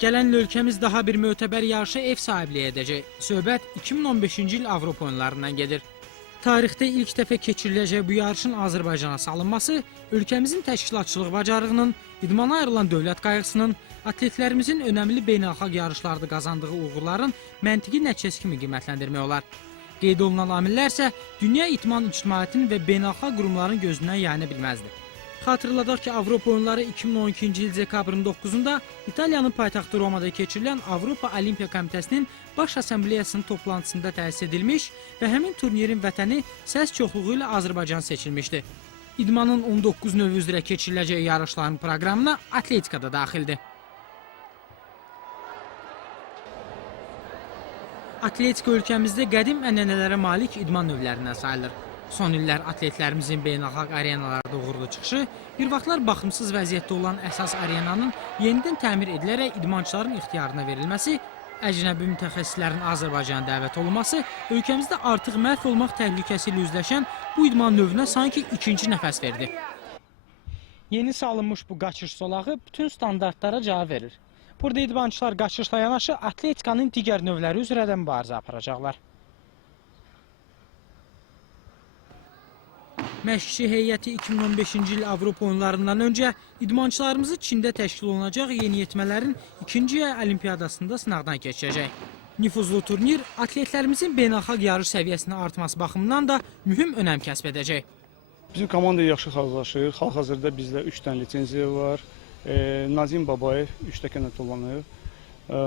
Gələn il ölkəmiz daha bir mötəbər yarışa ev sahibliyi edəcək. Söhbət 2015-ci il Avropa oyunlarından gedir. Tarixdə ilk dəfə keçiriləcək bu yarışın Azərbaycana salınması ölkəmizin təşkilatçılıq bacarığının, idmana ayrılan dövlət qayğısının, atletlərimizin önəmli beynəlxalq yarışlarda qazandığı uğurların məntiqi nəticəsi kimi qiymətləndirmək olar. Qeyd olunan amillər isə dünya idman ictimaiyyətinin və beynəlxalq qurumların gözündən yayına bilməzdi. Xatırladaq ki, Avropa oyunları 2012-ci il dekabrın 9-da İtaliyanın paytaxtı Romada keçirilən Avropa Olimpiya Komitəsinin Baş Assambleyasının toplantısında təsis edilmiş və həmin turnirin vətəni səs çoxluğu ilə Azərbaycan seçilmişdi. İdmanın 19 növü üzrə keçiriləcək yarışların proqramına atletika da daxildir. Atletika ölkəmizdə qədim ənənələrə malik idman növlərindən sayılır. Son illər atletlərimizin beynəlxalq arenalarda uğurlu çıxışı bir vaxtlar baxımsız vəziyyətdə olan əsas arenanın yenidən təmir edilərək idmançıların ixtiyarına verilməsi, əcnəbi mütəxəssislərin Azərbaycana dəvət olunması ölkəmizdə artıq məhv olmaq təhlükəsi ilə üzləşən bu idman növünə sanki ikinci nəfəs verdi. Yeni salınmış bu qaçış zolağı bütün standartlara cavab verir. Burada idmançılar qaçışla yanaşı atletikanın digər növləri üzrə də mübarizə aparacaqlar. Məşqçi heyəti 2015-ci il Avropa oyunlarından öncə idmançılarımızı Çində təşkil olunacaq yeniyetmələrin 2-ci olimpiyadasında sınaqdan keçirəcək. Nüfuzlu turnir atletlərimizin beynəlxalq yarış səviyyəsinin artması baxımından da mühüm önəm kəsb edəcək. Bizim komanda yaxşı hazırlaşır. Hal-hazırda bizdə 3 dənə lisenziya var. E, Nazim Babayev 3 təkənə tullanıb. E,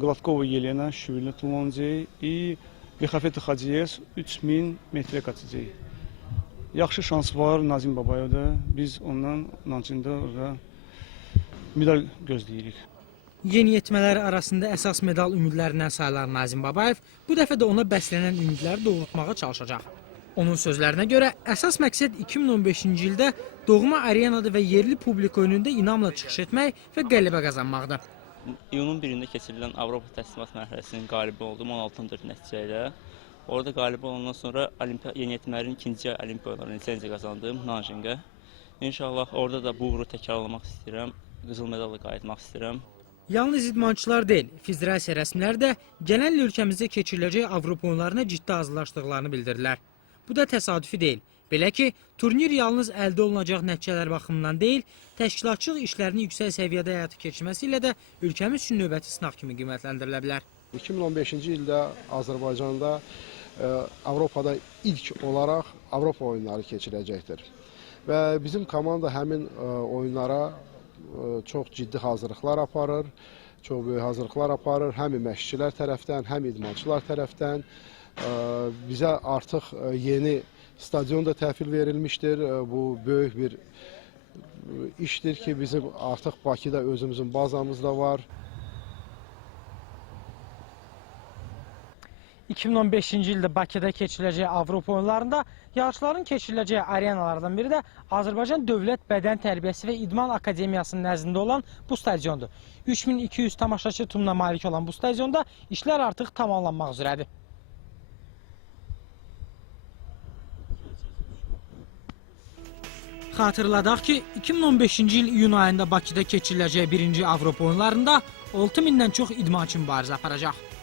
Gladkova Yelena Şüvülü tullanacaq. И Bexafet Xaciyes 3000 metrə qaçacaq. Yaxşı şans var Nazim Babayevdə. Biz ondan Nançında orada medal gözləyirik. Yeniyetmələr arasında əsas medal ümidlərindən sayılan Nazim Babayev bu dəfə də ona bəslənən ümidləri doğrultmağa çalışacaq. Onun sözlərinə görə əsas məqsəd 2015-ci ildə doğma arenada və yerli publika önündə inamla çıxış etmək və qələbə qazanmaqdır. İyunun 1-də keçirilən Avropa təslimat mərhələsinin qalibi oldum 16-4 nəticə ilə. Orada qalib olandan sonra Olimpiya yeniyetmələrin ikinci Olimpiya oyunlarına lisenziya qazandım Nanjinqə. İnşallah orada da bu uğuru təkrarlamaq istəyirəm. Qızıl medalla qayıtmaq istəyirəm. Yalnız idmançılar deyil, federasiya rəsmilər də gələn il ölkəmizdə keçiriləcək Avropa oyunlarına ciddi hazırlaşdıqlarını bildirdilər. Bu da təsadüfi deyil. Belə ki, turnir yalnız əldə olunacaq nəticələr baxımından deyil, təşkilatçılıq işlərini yüksək səviyyədə həyata keçirməsi ilə də ölkəmiz üçün növbəti sınaq kimi qiymətləndirilə bilər. 2015-ci ildə Azərbaycanda Avropada ilk olaraq Avropa oyunları keçiriləcəkdir. Və bizim komanda həmin e, oyunlara e, çox ciddi hazırlıqlar aparır, çox böyük hazırlıqlar aparır, həm məşqçilər tərəfdən, həm idmançılar tərəfdən. E, Bizə artıq yeni stadion da təhvil verilmişdir. Bu böyük bir işdir ki, bizim artıq Bakıda özümüzün bazamız da var. 2015-ci ildə Bakıda keçiriləcək Avropa oyunlarında yarışların keçiriləcəyi arenalardan biri də Azərbaycan Dövlət Bədən Tərbiyəsi və İdman Akademiyasının nəzdində olan bu stadiondur. 3200 tamaşaçı tumuna malik olan bu stadionda işlər artıq tamamlanmaq üzrədir. Xatırladaq ki, 2015-ci il iyun ayında Bakıda keçiriləcək 1-ci Avropa oyunlarında 6000-dən çox idmançı mübarizə aparacaq.